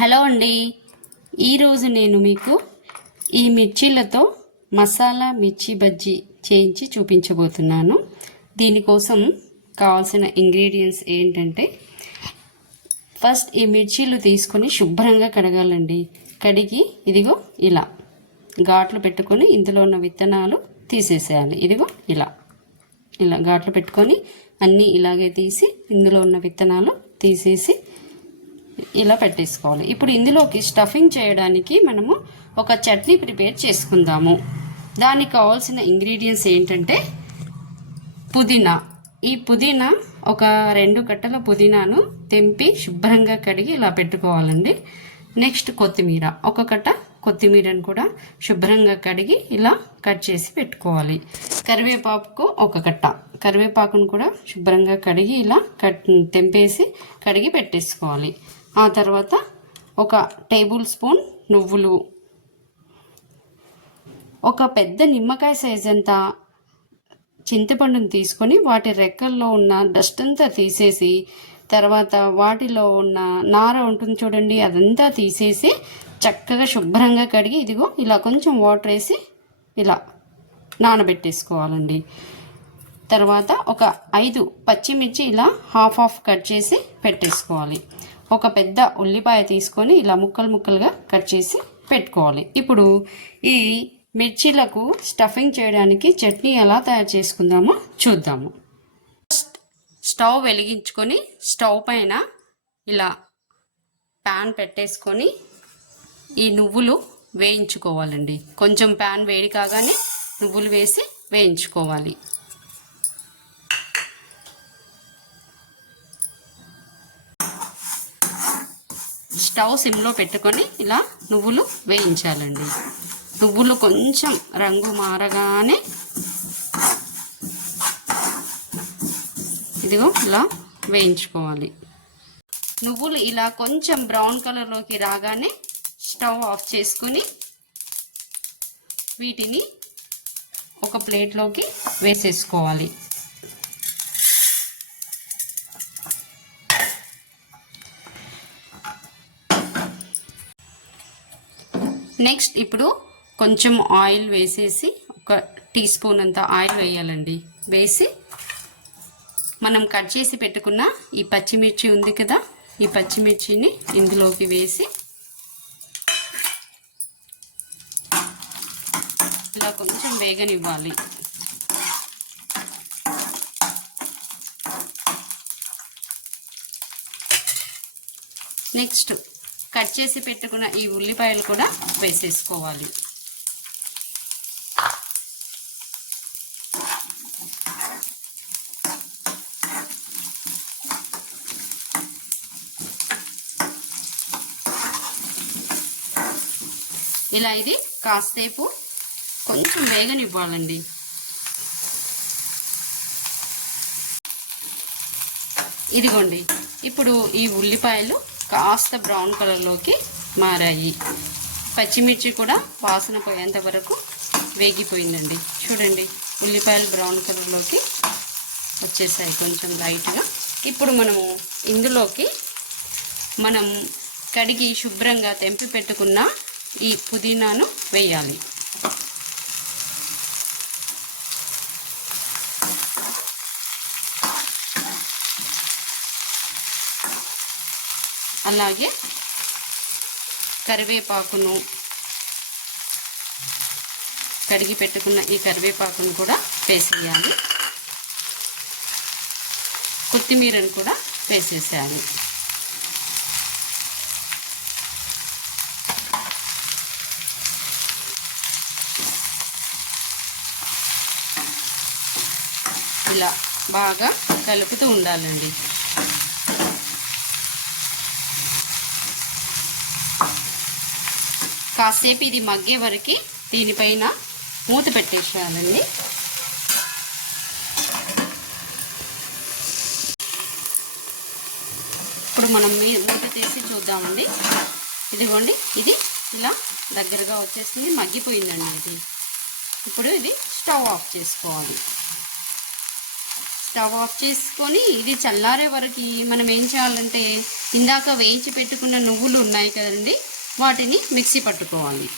Hello అండి. ఈరోజు నేను మీకు ఈ మిర్చీలతో మసాలా మిర్చి బజ్జీ చేయించి చూపించబోతున్నాను. దీనికోసం కావాల్సిన ఇంగ్రీడియంట్స్ ఏంటంటే, ఫస్ట్ ఈ మిర్చీలు తీసుకొని శుభ్రంగా కడగాలండి. కడిగి ఇదిగో ఇలా ఘాట్లు పెట్టుకొని ఇందులో ఉన్న విత్తనాలు తీసేసేయాలి. ఇదిగో ఇలా ఇలా ఘాట్లు పెట్టుకొని అన్నీ ఇలాగే తీసి ఇందులో ఉన్న విత్తనాలు తీసేసి ఇలా పెట్టేసుకోవాలి. ఇప్పుడు ఇందులోకి స్టఫింగ్ చేయడానికి మనము ఒక చట్నీ ప్రిపేర్ చేసుకుందాము. దానికి కావాల్సిన ఇంగ్రీడియంట్స్ ఏంటంటే, పుదీనా. ఈ పుదీనా ఒక 2 కట్టల పుదీనాను తెంపి శుభ్రంగా కడిగి ఇలా పెట్టుకోవాలండి. నెక్స్ట్ కొత్తిమీర, ఒక కట్ట కొత్తిమీరను కూడా శుభ్రంగా కడిగి ఇలా కట్ చేసి పెట్టుకోవాలి. కరివేపాకు ఒక కట్ట, కరివేపాకును కూడా శుభ్రంగా కడిగి ఇలా తెంపేసి కడిగి పెట్టేసుకోవాలి. ఆ తర్వాత ఒక టేబుల్ స్పూన్ నువ్వులు, ఒక పెద్ద నిమ్మకాయ సైజ్ అంతా చింతపండును తీసుకొని వాటి రెక్కల్లో ఉన్న డస్ట్ అంతా తీసేసి, తర్వాత వాటిలో ఉన్న నార ఉంటుంది చూడండి, అదంతా తీసేసి చక్కగా శుభ్రంగా కడిగి ఇదిగో ఇలా కొంచెం వాటర్ వేసి ఇలా నానబెట్టేసుకోవాలండి. తర్వాత ఒక 5 పచ్చిమిర్చి ఇలా హాఫ్ కట్ చేసి పెట్టేసుకోవాలి. ఒక పెద్ద ఉల్లిపాయ తీసుకొని ఇలా ముక్కలుగా కట్ చేసి పెట్టుకోవాలి. ఇప్పుడు ఈ మిర్చీలకు స్టఫింగ్ చేయడానికి చట్నీ ఎలా తయారు చేసుకుందామో చూద్దాము. స్టవ్ వెలిగించుకొని స్టవ్ పైన ఇలా ప్యాన్ పెట్టేసుకొని ఈ నువ్వులు వేయించుకోవాలండి. కొంచెం ప్యాన్ వేడి కాగానే నువ్వులు వేసి వేయించుకోవాలి. స్టవ్ సిమ్లో పెట్టుకొని ఇలా నువ్వులు వేయించాలండి. నువ్వులు కొంచెం రంగు మారగానే ఇదిగో ఇలా వేయించుకోవాలి. నువ్వులు ఇలా కొంచెం బ్రౌన్ కలర్లోకి రాగానే స్టవ్ ఆఫ్ చేసుకొని వీటిని ఒక ప్లేట్లోకి వేసేసుకోవాలి. నెక్స్ట్ ఇప్పుడు కొంచెం ఆయిల్ వేసేసి, ఒక టీ స్పూన్ అంత ఆయిల్ వేయాలండి. వేసి మనం కట్ చేసి పెట్టుకున్న ఈ పచ్చిమిర్చి ఉంది కదా, ఈ పచ్చిమిర్చిని ఇందులోకి వేసి ఇలా కొంచెం వేగనివ్వాలి. నెక్స్ట్ కట్ చేసి పెట్టుకున్న ఈ ఉల్లిపాయలు కూడా వేసేసుకోవాలి. ఇలా ఇది కాసేపు కొంచెం వేగనివ్వాలండి. ఇదిగోండి, ఇప్పుడు ఈ ఉల్లిపాయలు కాస్త బ్రౌన్ కలర్లోకి మారాయి. పచ్చిమిర్చి కూడా వాసన పోయేంత వరకు వేగిపోయిందండి. చూడండి, ఉల్లిపాయలు బ్రౌన్ కలర్లోకి వచ్చేసాయి కొంచెం లైట్గా. ఇప్పుడు మనము ఇందులోకి మనం కడిగి శుభ్రంగా తెంపి పెట్టుకున్న ఈ పుదీనాను వేయాలి. అలాగే కరివేపాకును, కడిగి పెట్టుకున్న ఈ కరివేపాకును కూడా వేసేయాలి. కొత్తిమీరను కూడా వేసేసేయాలి. ఇలా బాగా కలుపుతూ ఉండాలండి. కాసేపు ఇది మగ్గే వరకు దీనిపైన మూత పెట్టేసేయాలండి. ఇప్పుడు మనం మూత తీసి చూద్దామండి. ఇదిగోండి, ఇది ఇలా దగ్గరగా వచ్చేసింది, మగ్గిపోయిందండి ఇది. ఇప్పుడు ఇది స్టవ్ ఆఫ్ చేసుకోవాలి. స్టవ్ ఆఫ్ చేసుకొని ఇది చల్లారే వరకు మనం ఏం చేయాలంటే ఇందాక వేయించి పెట్టుకున్న నువ్వులు ఉన్నాయి కదండి, వాటిని మిక్సీ పట్టుకోవాలి.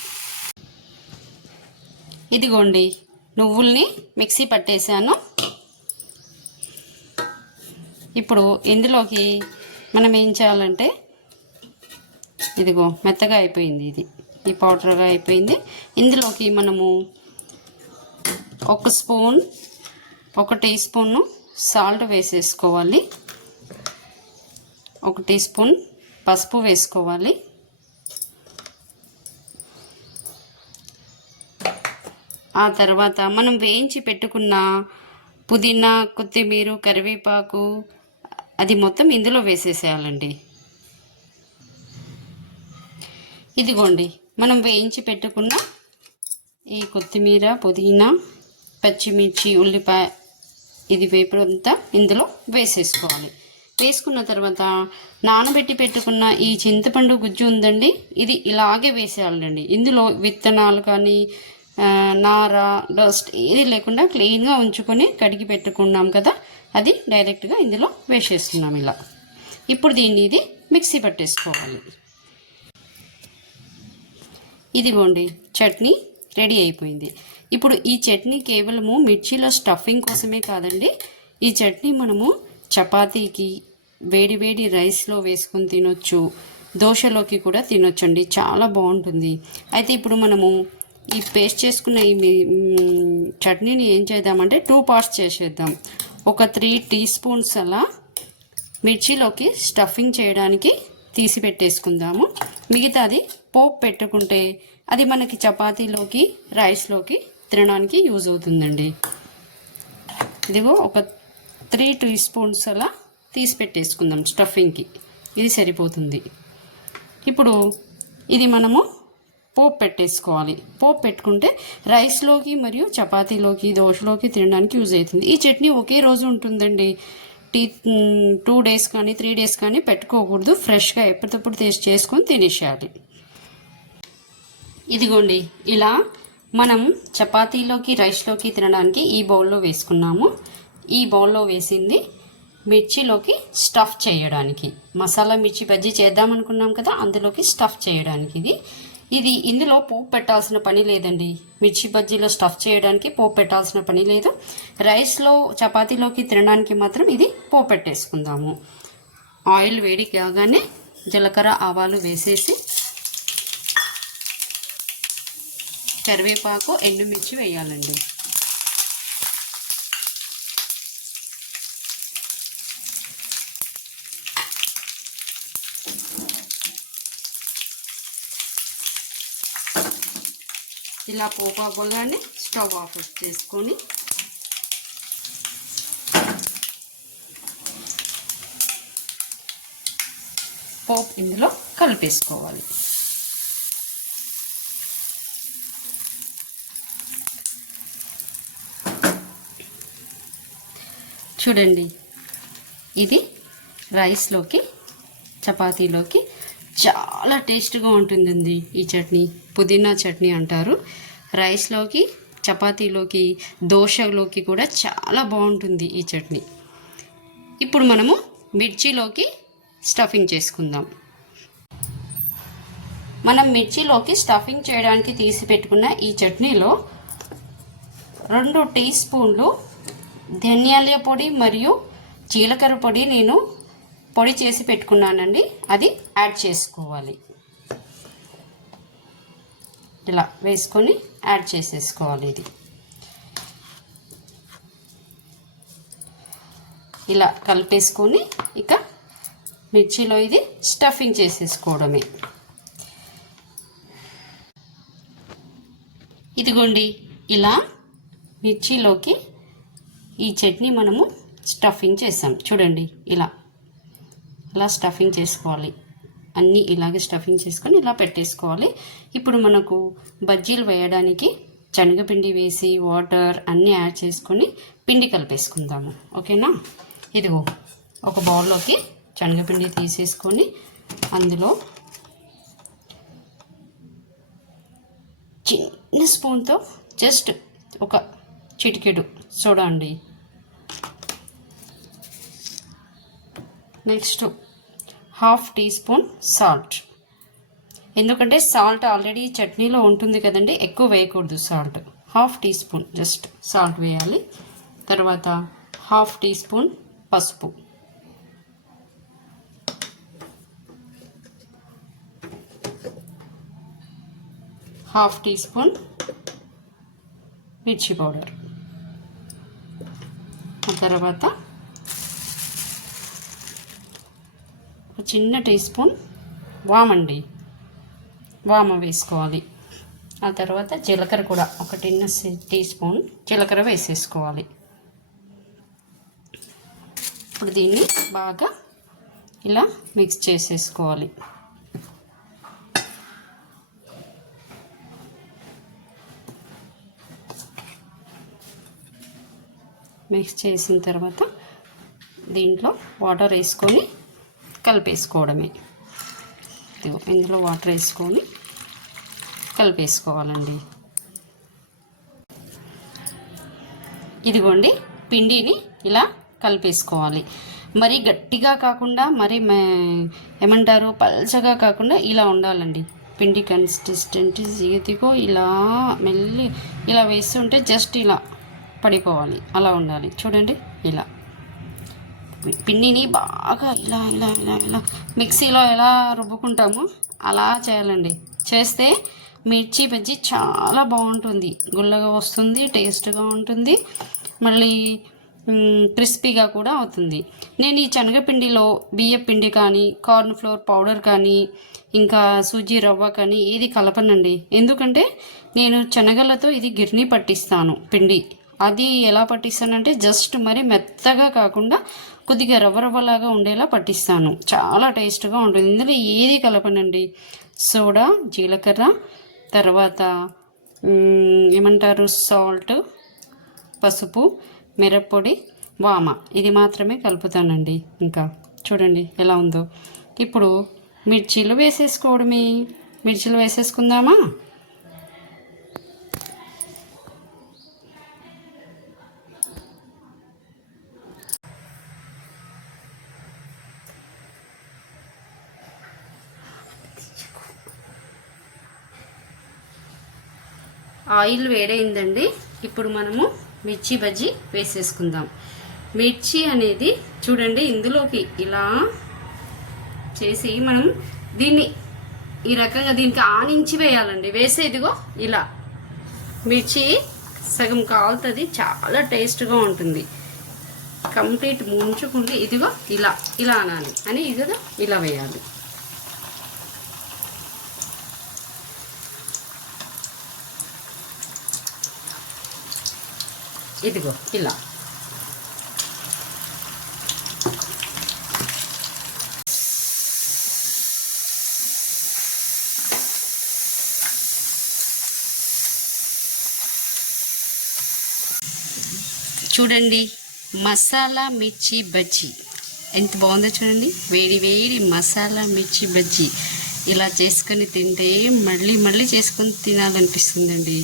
ఇదిగోండి నువ్వుల్ని మిక్సీ పట్టేశాను. ఇప్పుడు ఇందులోకి మనం ఏం చేయాలంటే ఇదిగో మెత్తగా అయిపోయింది, ఈ పౌడర్గా అయిపోయింది. ఇందులోకి మనము ఒక టీ స్పూన్ సాల్ట్ వేసేసుకోవాలి, 1 టీ స్పూన్ పసుపు వేసుకోవాలి, ఆ తర్వాత మనం వేయించి పెట్టుకున్న పుదీనా, కొత్తిమీర, కరివేపాకు అది మొత్తం ఇందులో వేసేసేయాలండి. ఇదిగోండి మనం వేయించి పెట్టుకున్న ఈ కొత్తిమీర, పుదీనా, పచ్చిమిర్చి, ఉల్లిపాయ ఇది వేపుడంతా ఇందులో వేసేసుకోవాలి. వేసుకున్న తర్వాత నానబెట్టి పెట్టుకున్న ఈ చింతపండు గుజ్జు ఉందండి, ఇది ఇలాగే వేసేయాలండి. ఇందులో విత్తనాలు కానీ నార, డస్ట్ ఏది లేకుండా క్లీన్గా ఉంచుకొని కడిగి పెట్టుకున్నాం కదా, అది డైరెక్ట్గా ఇందులో వేసేస్తున్నాం ఇలా. ఇప్పుడు దీన్ని ఇది మిక్సీ పట్టేసుకోవాలి. ఇదిగోండి చట్నీ రెడీ అయిపోయింది. ఇప్పుడు ఈ చట్నీ కేవలము మిర్చీలో స్టఫింగ్ కోసమే కాదండి, ఈ చట్నీ మనము చపాతీకి, వేడి వేడి రైస్లో వేసుకొని తినొచ్చు, దోశలోకి కూడా తినొచ్చండి, చాలా బాగుంటుంది. అయితే ఇప్పుడు మనము ఈ పేస్ట్ చేసుకున్న ఈ చట్నీని ఏం చేద్దామంటే 2 పార్ట్స్ చేసేద్దాం. ఒక 3 టీ స్పూన్స్ అలా మిర్చిలోకి స్టఫింగ్ చేయడానికి తీసి పెట్టేసుకుందాము. మిగతాది పోపు పెట్టుకుంటే అది మనకి చపాతీలోకి, రైస్లోకి తినడానికి యూజ్ అవుతుందండి. ఇదిగో ఒక 3 టీ స్పూన్స్ అలా తీసి పెట్టేసుకుందాం స్టఫింగ్కి, ఇది సరిపోతుంది. ఇప్పుడు ఇది మనము పోపు పెట్టేసుకోవాలి. పోపు పెట్టుకుంటే రైస్లోకి మరియు చపాతీలోకి, దోశలోకి తినడానికి యూజ్ అవుతుంది. ఈ చట్నీ ఒకే రోజు ఉంటుందండి, 2 డేస్ కానీ 3 డేస్ కానీ పెట్టుకోకూడదు, ఫ్రెష్గా ఎప్పటికప్పుడు చేసుకొని తినేసేయాలి. ఇదిగోండి ఇలా మనం చపాతీలోకి, రైస్లోకి తినడానికి ఈ బౌల్లో వేసుకున్నాము. ఈ బౌల్లో వేసింది మిర్చిలోకి స్టఫ్ చేయడానికి, మసాలా మిర్చి బజ్జీ చేద్దామనుకున్నాం కదా, అందులోకి స్టఫ్ చేయడానికి ఇది ఇందులో పోపు పెట్టాల్సిన పని లేదండి. మిర్చి బజ్జీలో స్టఫ్ చేయడానికి పోపు పెట్టాల్సిన పని లేదు. రైస్లో, చపాతీలోకి తినడానికి మాత్రం ఇది పోపు పెట్టేసుకుందాము. ఆయిల్ వేడి కాగానే జీలకర్ర, ఆవాలు వేసేసి కరివేపాకు, ఎండుమిర్చి వేయాలండి. ఇలా పోపు అవ్వగానే స్టవ్ ఆఫ్ చేసుకొని పోపు ఇందులో కలిపేసుకోవాలి. చూడండి ఇది రైస్లోకి, చపాతీలోకి చాలా టేస్ట్గా ఉంటుందండి ఈ చట్నీ. పుదీనా చట్నీ అంటారు. రైస్లోకి, చపాతీలోకి, దోశలోకి కూడా చాలా బాగుంటుంది ఈ చట్నీ. ఇప్పుడు మనము మిర్చిలోకి స్టఫింగ్ చేసుకుందాం. మనం మిర్చిలోకి స్టఫింగ్ చేయడానికి తీసి పెట్టుకున్న ఈ చట్నీలో 2 టీ స్పూన్లు ధనియాల పొడి మరియు జీలకర్ర పొడి నేను పొడి చేసి పెట్టుకున్నానండి, అది యాడ్ చేసుకోవాలి. ఇలా వేసుకొని యాడ్ చేసేసుకోవాలి. ఇది ఇలా కలిపేసుకొని ఇక మిర్చిలో ఇది స్టఫింగ్ చేసేసుకోవడమే. ఇదిగోండి ఇలా మిర్చిలోకి ఈ చట్నీ మనము స్టఫింగ్ చేసాం. చూడండి ఇలా స్టఫింగ్ చేసుకోవాలి. అన్నీ ఇలాగే స్టఫింగ్ చేసుకొని ఇలా పెట్టేసుకోవాలి. ఇప్పుడు మనకు బజ్జీలు వేయడానికి శనగపిండి వేసి, వాటర్ అన్నీ యాడ్ చేసుకొని పిండి కలిపేసుకుందాము. ఓకేనా? ఇదిగో ఒక బౌల్లోకి శనగపిండి తీసేసుకొని అందులో చిన్న స్పూన్తో జస్ట్ ఒక చిటికెడు సోడా అండి next half teaspoon salt. ఎందుకంటే సాల్ట్ ఆల్రెడీ చట్నీలో ఉంటుంది కదండి, ఎక్కువ వేయకూడదు salt. Half teaspoon just salt వేయాలి. తర్వాత హాఫ్ టీ స్పూన్ పసుపు, హాఫ్ టీ స్పూన్ మిర్చి పౌడర్, ఆ తర్వాత ఒక చిన్న టీ స్పూన్ వామండి, వామ వేసుకోవాలి. ఆ తర్వాత జీలకర్ర కూడా ఒక చిన్న టీ స్పూన్ జీలకర్ర వేసేసుకోవాలి. ఇప్పుడు దీన్ని బాగా ఇలా మిక్స్ చేసేసుకోవాలి. మిక్స్ చేసిన తర్వాత దీంట్లో వాటర్ వేసుకొని కలిపేసుకోవడమే. ఇందులో వాటర్ వేసుకొని కలిపేసుకోవాలండి. ఇదిగోండి పిండిని ఇలా కలిపేసుకోవాలి. మరీ గట్టిగా కాకుండా మరీ ఏమంటారు పల్చగా కాకుండా ఇలా ఉండాలండి పిండి కన్సిస్టెన్సీ. ఇదిగో ఇలా మెల్లి ఇలా వేస్తుంటే జస్ట్ ఇలా పడిపోవాలి, అలా ఉండాలి. చూడండి ఇలా పిండిని బాగా ఇలా ఇలా ఇలా ఇలా మిక్సీలో ఎలా రుబ్బుకుంటామో అలా చేయాలండి. చేస్తే మిర్చి బజ్జీ చాలా బాగుంటుంది, గుల్లగా వస్తుంది, టేస్ట్గా ఉంటుంది, మళ్ళీ క్రిస్పీగా కూడా అవుతుంది. నేను ఈ శనగపిండిలో బియ్యం పిండి కానీ కార్న్ ఫ్లోర్ పౌడర్ కానీ ఇంకా సూజీ రవ్వ కానీ ఏది కలపనండి. ఎందుకంటే నేను శనగలతో ఇది గిర్నీ పట్టిస్తాను పిండి. అది ఎలా పట్టిస్తానంటే జస్ట్ మరి మెత్తగా కాకుండా కొద్దిగా రవ్వలాగా ఉండేలా పట్టిస్తాను. చాలా టేస్ట్గా ఉంటుంది. ఇందులో ఏది కలపనండి. సోడా, జీలకర్ర, తర్వాత ఏమంటారు సాల్ట్, పసుపు, మిరప్పొడి, వామ, ఇది మాత్రమే కలుపుతానండి. ఇంకా చూడండి ఎలా ఉందో. ఇప్పుడు మిర్చీలు వేసేసుకోవడమే. మిర్చీలు వేసేసుకుందామా? ఆయిల్ వేడైందండి. ఇప్పుడు మనము మిర్చి బజ్జీ వేసేసుకుందాం. మిర్చి అనేది చూడండి ఇందులోకి ఇలా చేసి మనం దీన్ని ఈ రకంగా దీనికి ఆనించి వేయాలండి. వేసేదిగో ఇలా మిర్చి సగం కాలుతుంది, చాలా టేస్ట్గా ఉంటుంది. కంప్లీట్ ముంచుకుంటే ఇదిగో ఇలా ఇలా అనాలి అని ఇదిగో ఇలా వేయాలి. ఇదిగో ఇలా చూడండి మసాలా మిర్చి బజ్జీ ఎంత బాగుందో చూడండి. వేడి వేడి మసాలా మిర్చి బజ్జీ ఇలా చేసుకొని తింటే మళ్ళీ మళ్ళీ చేసుకొని తినాలనిపిస్తుందండి.